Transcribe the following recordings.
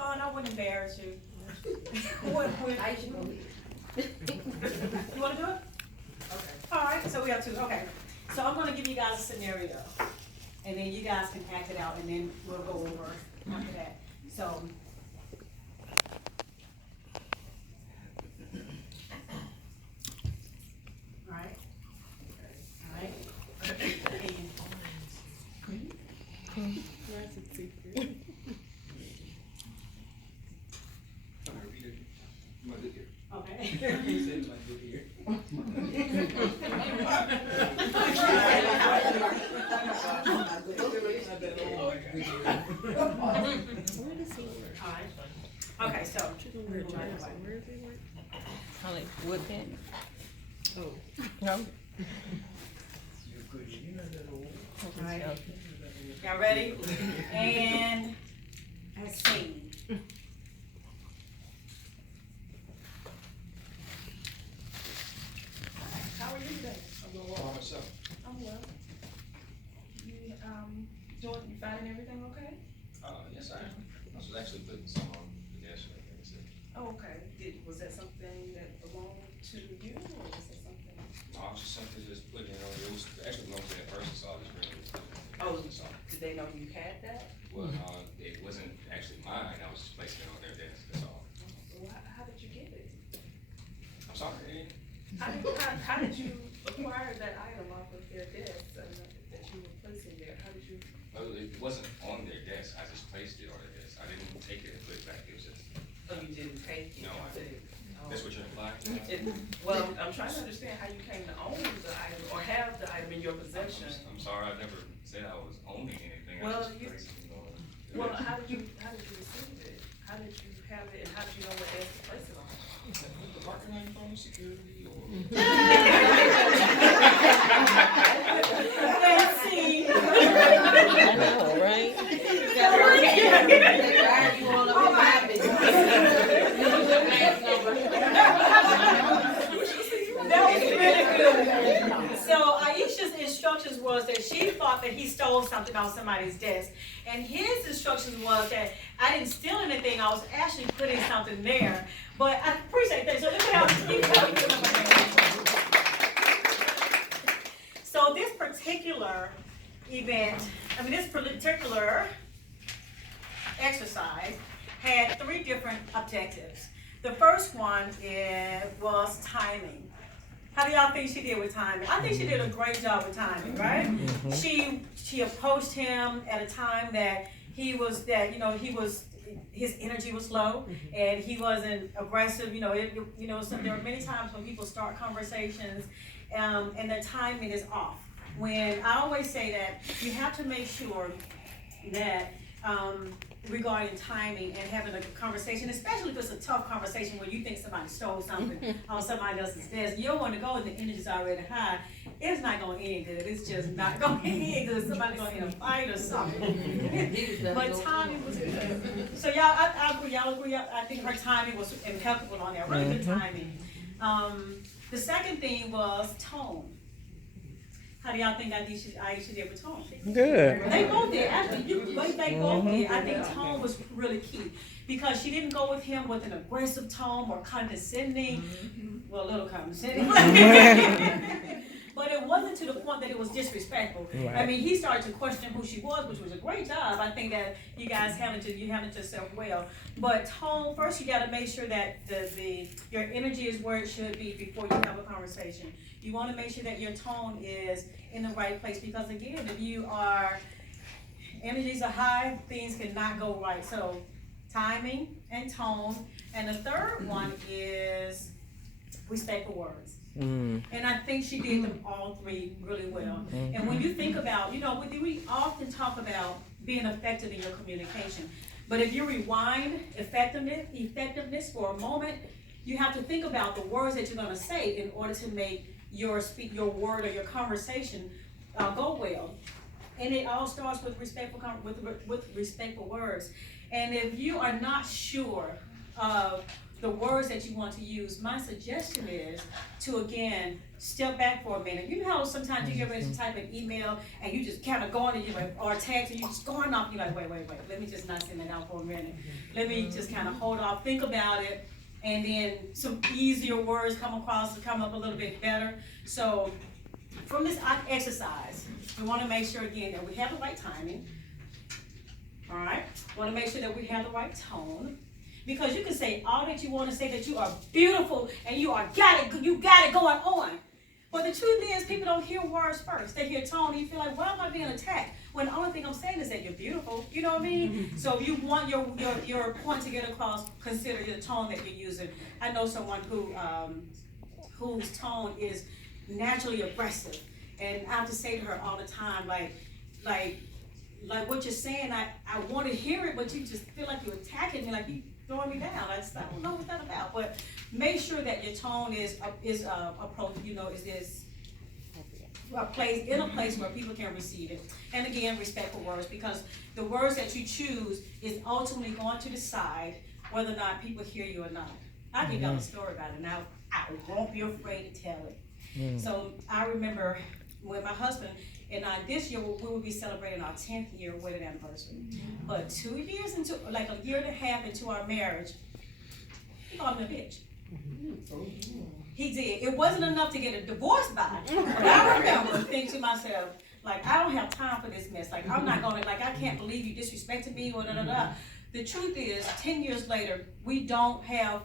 fun. I wouldn't embarrass you. I should go here. You wanna do it? Okay. All right, so we have two, okay. So I'm gonna give you guys a scenario, and then you guys can act it out, and then we'll go over after that. So. All right. All right. Okay, so. Like wood pen? Oh. No? Alright. Y'all ready? And scene. How are you today? I'm doing well by myself. I'm well. You finding everything okay? Yes, I am. I was actually putting some on the desk, like I said. Oh, okay. Was that something that belonged to you, or was that something? No, I was just simply just putting it on, it was actually belonged to that person, so I was bringing it. Oh, So, did they know you had that? well, it wasn't actually mine, I was just placing it on their desk, that's all. Well, how did you get it? I'm sorry, How did you acquire that item off of their desk that you were placing there? How did you? well, it wasn't on their desk, I just placed it on their desk, I didn't take it and put it back, it was just, Oh, you didn't take it? No, I Put it- oh. that's what you're implying? Well, I'm trying to understand how you came to own the item or have the item in your possession. I'm sorry, I never said I was owning anything, I Well, just you- placed it on. Well, how did you receive it? How did you have it, and how did you know what desk to place it on? The parking lot phone, security, or? Let's see. I know, right? You wanna be my business. That was really good. So Aisha's instructions was that she thought that he stole something off somebody's desk. And his instructions was that I didn't steal anything, I was actually putting something there. But I appreciate that, so look at how you So this particular event, this particular exercise had 3 different objectives. The first one was timing. How do y'all think she did with timing? I think she did a great job with timing, right? She approached him at a time that his energy was low and he wasn't aggressive. So there are many times when people start conversations and their timing is off. When I always say that you have to make sure that regarding timing and having a conversation, especially if it's a tough conversation where you think somebody stole something on somebody else's desk, you don't want to go and the energy's already high. It's not going to end good. It's just not going to end good. Somebody's going to end a fight or something. But timing was good. So I agree. Y'all agree? I think her timing was impeccable on there. Really good timing. The second thing was tone. How do y'all think Aisha did with tone? Good. They both did. Actually, they both did. I think tone was really key because she didn't go with him with an aggressive tone or condescending. Well, a little condescending. But it wasn't to the point that it was disrespectful. Right. He started to question who she was, which was a great job. I think that you guys handled yourself well. But tone, first you got to make sure that your energy is where it should be before you have a conversation. You want to make sure that your tone is in the right place because again, if energies are high, things cannot go right. So timing and tone. And the third one is respectful words. And I think she did them all 3 really well. And when you think about, we often talk about being effective in your communication. But if you rewind effectiveness for a moment, you have to think about the words that you're going to say in order to make your word or your conversation go well. And it all starts with respectful words. And if you are not sure of the words that you want to use, my suggestion is to, again, step back for a minute. You know how sometimes you get ready to type an email and you just kind of going and you're like, or a text and you're just going off, you're like, wait, let me just not send that out for a minute. Let me just kind of hold off, think about it, and then some easier words come up a little bit better. So from this exercise, we want to make sure again that we have the right timing. All right, we want to make sure that we have the right tone, because you can say all that you want to say, that you are beautiful and you got it going on. But the truth is, people don't hear words first. They hear tone, and you feel like, why am I being attacked? When the only thing I'm saying is that you're beautiful. You know what I mean? So if you want your point to get across, consider the tone that you're using. I know someone whose tone is naturally aggressive, and I have to say to her all the time, like what you're saying, I want to hear it, but you just feel like you're attacking me, like you throwing me down. I don't know what that's about. But make sure that your tone is approach, is this a place where people can receive it. And again, respectful words, because the words that you choose is ultimately going to decide whether or not people hear you or not. I'll give y'all a story about it now. I won't be afraid to tell it. So I remember when my husband and I, this year we will be celebrating our 10th year wedding anniversary. But 2 years into, like a year and a half into our marriage, he called me a bitch. He did. It wasn't enough to get a divorce by, but I remember thinking to myself, like, I don't have time for this mess. Like, I'm not gonna, like, I can't believe you disrespected me or da. The truth is, 10 years later, we don't have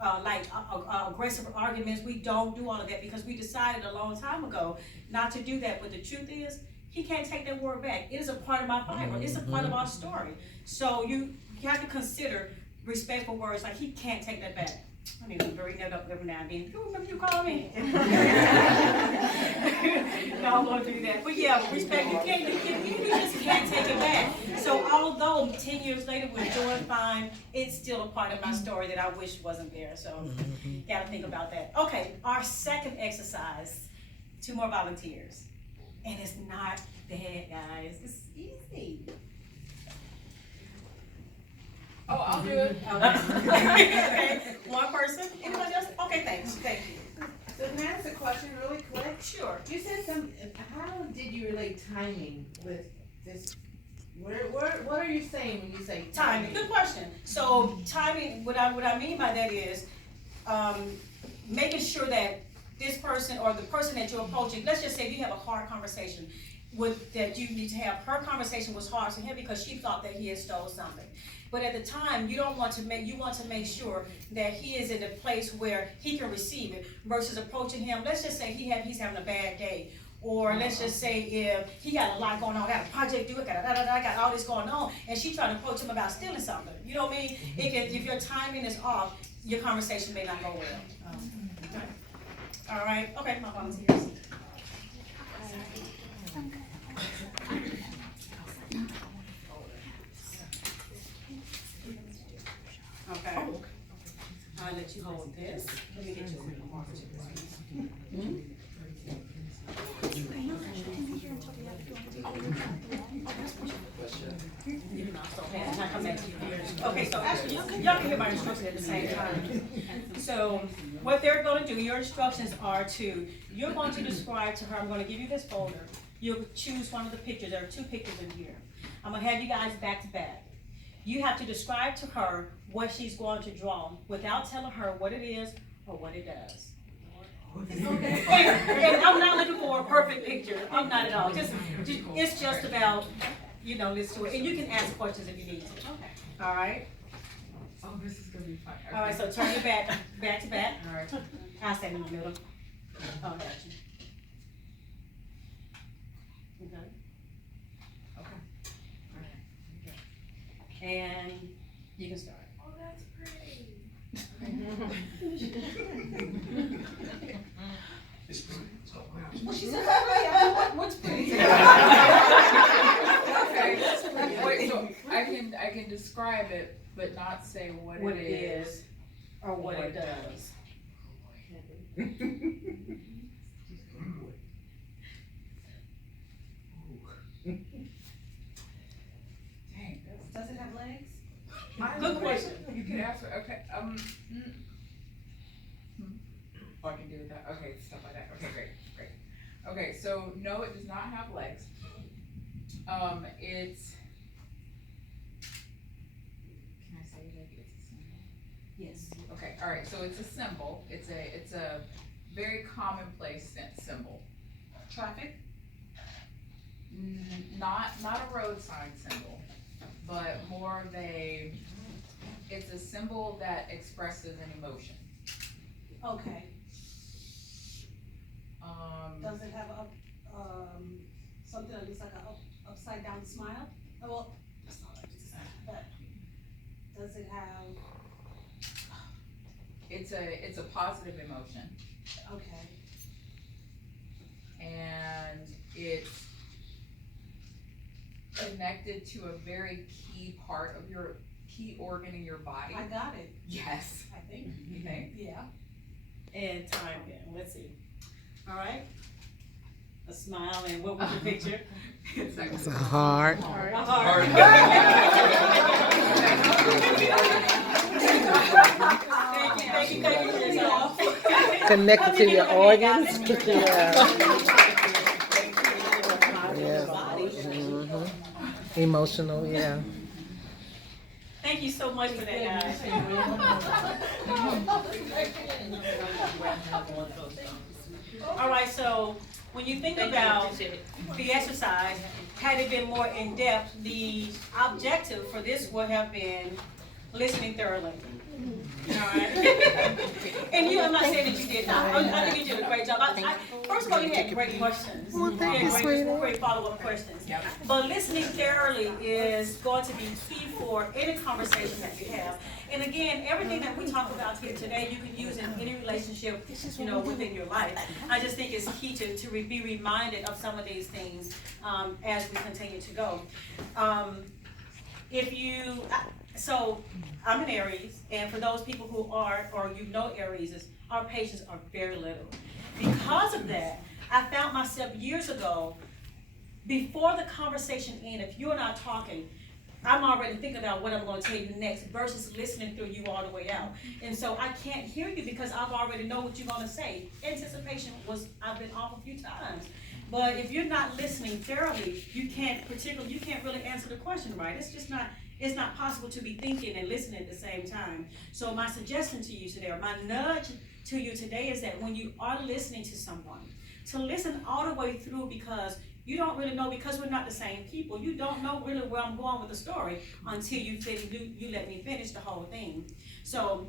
aggressive arguments. We don't do all of that because we decided a long time ago not to do that. But the truth is, he can't take that word back. It is a part of my Bible. It's a part of our story. So you have to consider respectful words. Like, he can't take that back. I mean, I'm bring that up every now and then. You remember you called me? No, I won't do that. But yeah, respect. You just can't take it back. So although 10 years later we're doing fine, it's still a part of my story that I wish wasn't there. So you gotta think about that. Okay, our second exercise. 2 more volunteers. And it's not bad, guys. It's easy. Oh, I'll do it. Okay. One person? Anybody else? Okay, thanks. Thank you. So can I ask a question really quick? Sure. You said how did you relate timing with this? What are you saying when you say Timing. Good question. So timing, what I mean by that is making sure that this person or the person that you're approaching, let's just say you have a hard conversation that you need to have. Her conversation was hard to him because she thought that he had stole something. But at the time, you want to make sure that he is in a place where he can receive it versus approaching him. Let's just say he's having a bad day. Or let's just say if he got a lot going on, I got a project due, I got all this going on, and she trying to approach him about stealing something. You know what I mean? If your timing is off, your conversation may not go well. Okay. All right. Okay, my volunteers. Okay. I'll let you hold this. Let me get you a marker. Okay, so actually, y'all can hear my instructions at the same time. So what they're going to do, your instructions are you're going to describe to her, I'm going to give you this folder. You'll choose one of the pictures. There are 2 pictures in here. I'm going to have you guys back to back. You have to describe to her what she's going to draw without telling her what it is or what it does. Okay. And I'm not looking for a perfect picture. I'm not at all. It's just about, this to it. And you can ask questions if you need to. Okay. All right. Oh, this is gonna be fun. Okay. All right. So turn your back to back. All right. I'll stand in the middle. Oh, got you. Okay. Okay. And you can start. Oh, that's pretty. It's pretty. Well, she said, what's pretty? Okay. Wait, so I can describe it, but not say what it is or what it does. Dang, Does it have legs? Good question. You can ask, okay, oh, I can do that, okay, stuff like that, okay, great. Okay, so, no, it does not have legs. It's, can I say like it's a symbol? Yes. Okay, alright, so it's a symbol, it's a very commonplace symbol. Traffic? Not a road sign symbol, but more of it's a symbol that expresses an emotion. Okay, does it have something that looks like a upside down smile? Oh, well, that's not like this, but does it have, It's a positive emotion, okay, and it's connected to a very key part of your key organ in your body. I got it, Yes. I think, Okay. yeah. And time again, let's see. All right. A smile, and what was the picture? It's a heart. A heart. Thank you for yourself. Connected to your organs. Yeah. Mhm. Emotional, yeah. Thank you so much for that, guys. All right, so when you think about the exercise, had it been more in-depth, the objective for this would have been listening thoroughly. All right. And I'm not saying that you did not. I think you did a great job. First of all, you had great questions. You had great follow-up questions. Yep. But listening thoroughly is going to be key for any conversation that you have. And again, everything that we talk about here today, you can use in any relationship, within your life. I just think it's key to be reminded of some of these things as we continue to go. So I'm an Aries, and for those people who are, or Aries, our patience are very little. Because of that, I found myself years ago, before the conversation ended, if you're not talking, I'm already thinking about what I'm going to tell you next versus listening through you all the way out. And so I can't hear you because I've already know what you're going to say. Anticipation I've been off a few times. But if you're not listening thoroughly, you can't really answer the question right. It's not possible to be thinking and listening at the same time. So my suggestion to you today, or my nudge to you today, is that when you are listening to someone, to listen all the way through, because you don't really know, because we're not the same people, you don't know really where I'm going with the story until you let me finish the whole thing. So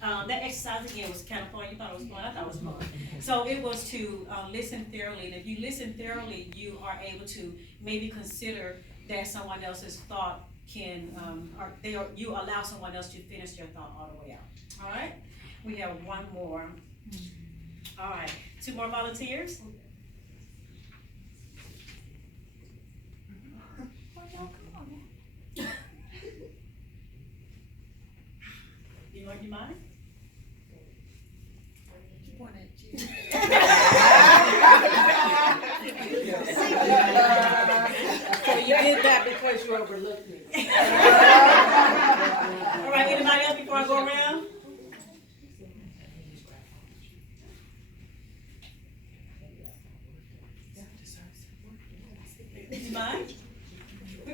that exercise again was kind of fun. You thought it was fun? I thought it was fun. So it was to listen thoroughly, and if you listen thoroughly, you are able to maybe consider that someone else's thought you allow someone else to finish their thought all the way out. All right? We have one more. All right, 2 more volunteers. You mind? So you did that because you overlooked me. All right, anybody else before I go around? You mind?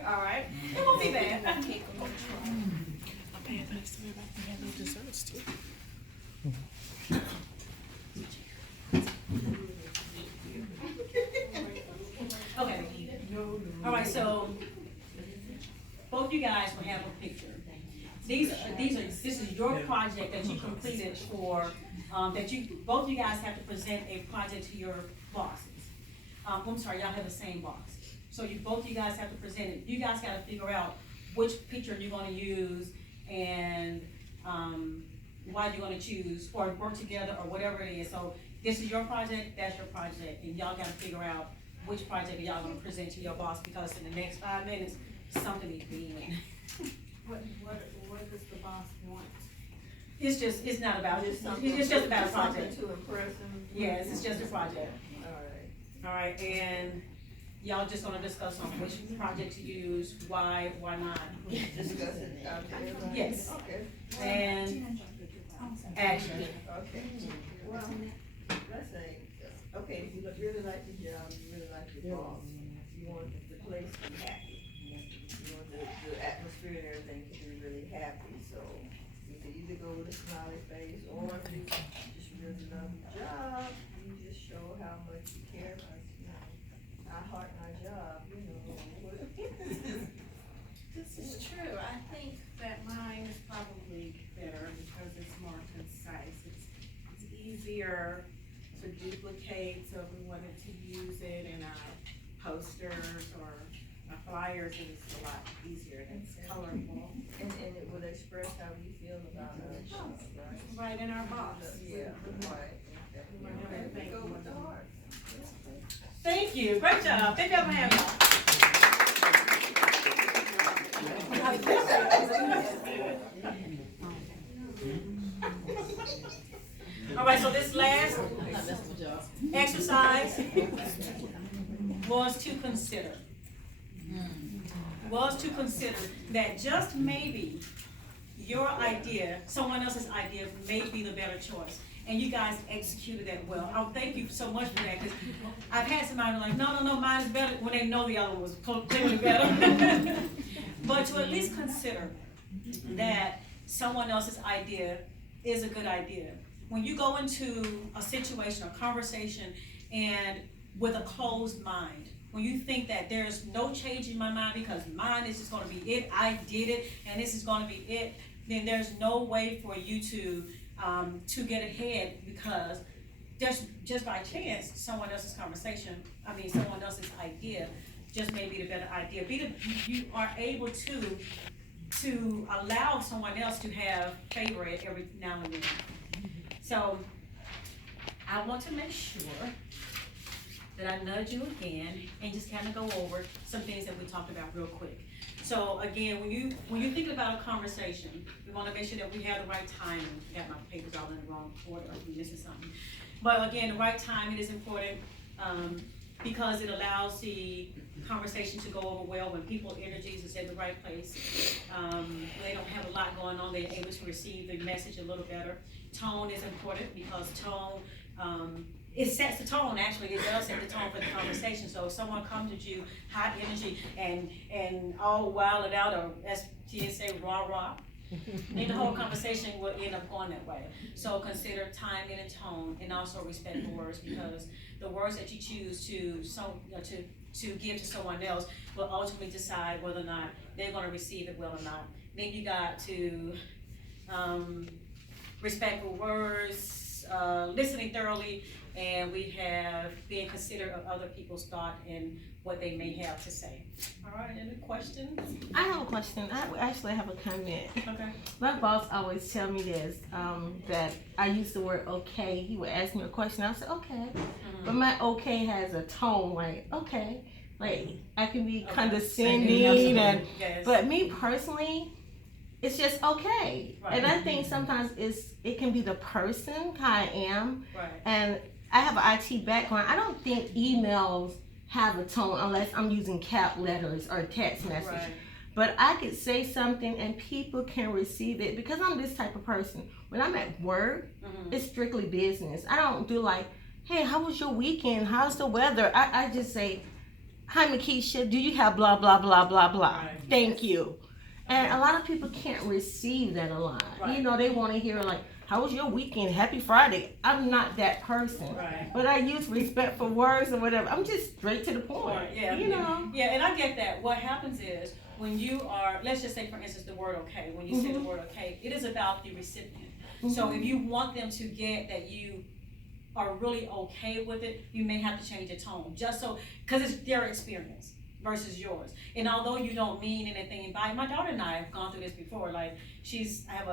All right. It won't be bad. Okay. All right, so both you guys will have a picture. This is your project that you completed for, both you guys have to present a project to your bosses. I'm sorry, y'all have the same boss. So both you guys have to present it. You guys gotta figure out which picture you're gonna use and why you're gonna choose, or work together, or whatever it is. So this is your project, that's your project, and y'all gotta figure out which project y'all gonna present to your boss, because in the next 5 minutes, something needs to be in. What does the boss want? It's not about, it's just about a project. To impress him? Yes, it's just a project. Alright. All right, and y'all just gonna discuss on which project to use, why not? Discuss it out there. Yes. Okay. And action. Okay. Well, let's say, okay, if you really like your job, you really like your boss, you want the place to be happy. You want the atmosphere and everything to be really happy, so you can either go with a smiley face, or if you just really love your job, you just show how much you care about, you know, I heart my job, you know. This is true. I think that mine is probably better because it's more concise. It's easier to duplicate, so if we wanted to use it in our posters or our flyers, it's a lot easier and it's colorful. And it will express how we feel about our job, right? Right in our box. Yeah, right. Okay, go with the heart. Thank you, great job, thank you for having me. All right, so this last exercise was to consider. That just maybe your idea, someone else's idea may be the better choice. And you guys executed that well. I'll thank you so much for that, because I've had somebody like, no, mine is better, when they know the other one was clearly better. But to at least consider that someone else's idea is a good idea. When you go into a situation or conversation and with a closed mind, when you think that there's no change in my mind because mine is just gonna be it, I did it, and this is gonna be it, then there's no way for you to get ahead, because just by chance, someone else's someone else's idea just may be the better idea. You are able to allow someone else to have favor it every now and then. So I want to make sure that I nudge you again and just kind of go over some things that we talked about real quick. So again, when you think about a conversation, we want to make sure that we have the right timing. I got my papers all in the wrong order, I'm missing something. But again, the right timing is important, because it allows the conversation to go over well when people's energies is in the right place. When they don't have a lot going on, they're able to receive the message a little better. Tone is important, because tone, it sets the tone, actually, it does set the tone for the conversation. So if someone comes at you, hot energy, and all wild it out, or as kids say, rah, then the whole conversation will end up going that way. So consider timing and tone, and also respect the words, because the words that you choose to give to someone else will ultimately decide whether or not they're gonna receive it well or not. Then you got to respectful words, listening thoroughly, and we have being considerate of other people's thought and what they may have to say. All right, any questions? I have a question. I actually have a comment. Okay. My boss always tell me this, that I use the word okay. He would ask me a question, I would say okay. Mm-hmm. But my okay has a tone, like okay. Like I can be Okay. condescending, Absolutely. Yes. but me personally, it's just okay. Right. And I think sometimes it can be the person, how I am. Right. And I have an IT background. I don't think emails have a tone unless I'm using cap letters or text message. Right. But I could say something and people can receive it, because I'm this type of person. When I'm at work, it's strictly business. I don't do like, hey, how was your weekend? How's the weather? I just say, hi, Makisha, do you have blah, blah, blah, blah, blah. Right. Thank you. And a lot of people can't receive that a lot. Right. You know, they want to hear like, how was your weekend? Happy Friday. I'm not that person. Right. But I use respectful words or whatever. I'm just straight to the point. Right, yeah. You know? Yeah, and I get that. What happens is, when you are, let's just say for instance the word okay, when you say the word okay, it is about the recipient. So if you want them to get that you are really okay with it, you may have to change your tone, just so, because it's their experience versus yours. And although you don't mean anything by it, my daughter and I have gone through this before. Like I have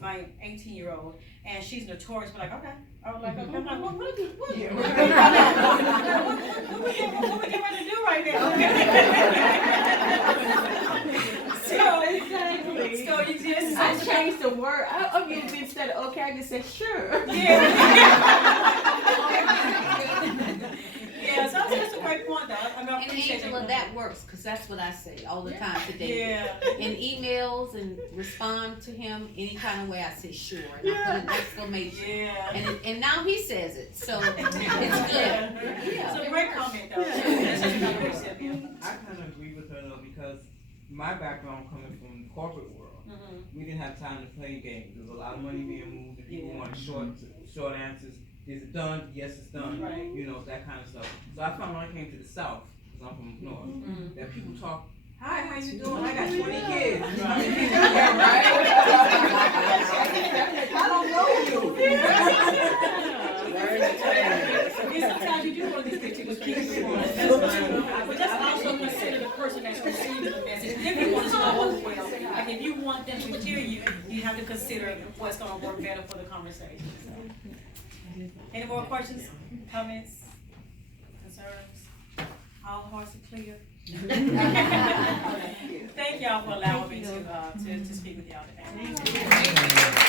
my 18-year-old, and she's notorious for like, okay. I was like, okay. I'm like, what we getting ready to do right now? So you just, I changed the word. I'm getting instead of okay, I just said sure. Yeah, so that's a great point though. I mean, appreciate Angela, that. that works, cause that's what I say all the time to David. Yeah. In emails and respond to him any kind of way, I say sure, and I put an exclamation. Yeah. And now he says it, so it's good. Yeah. It's a great comment though. That's just another way, Sylvia. I kind of agree with her though, because my background coming from the corporate world, we didn't have time to play games. There was a lot of money being moved, and people wanted short answers. Is it done? Yes, it's done. Right. You know, that kind of stuff. So I found when I came to the South, because I'm from North, that people talk, hi, how you doing? I got 20 kids. You know what I mean? I don't know you. Sometimes you do want to stick to the keep going. That's fine. But just also consider the person that's receiving the message. If you want to follow well, like if you want them to hear you, you have to consider what's going to work better for the conversation. So. Any more questions, comments, concerns? All hearts are clear. Thank y'all for allowing me to speak with y'all today.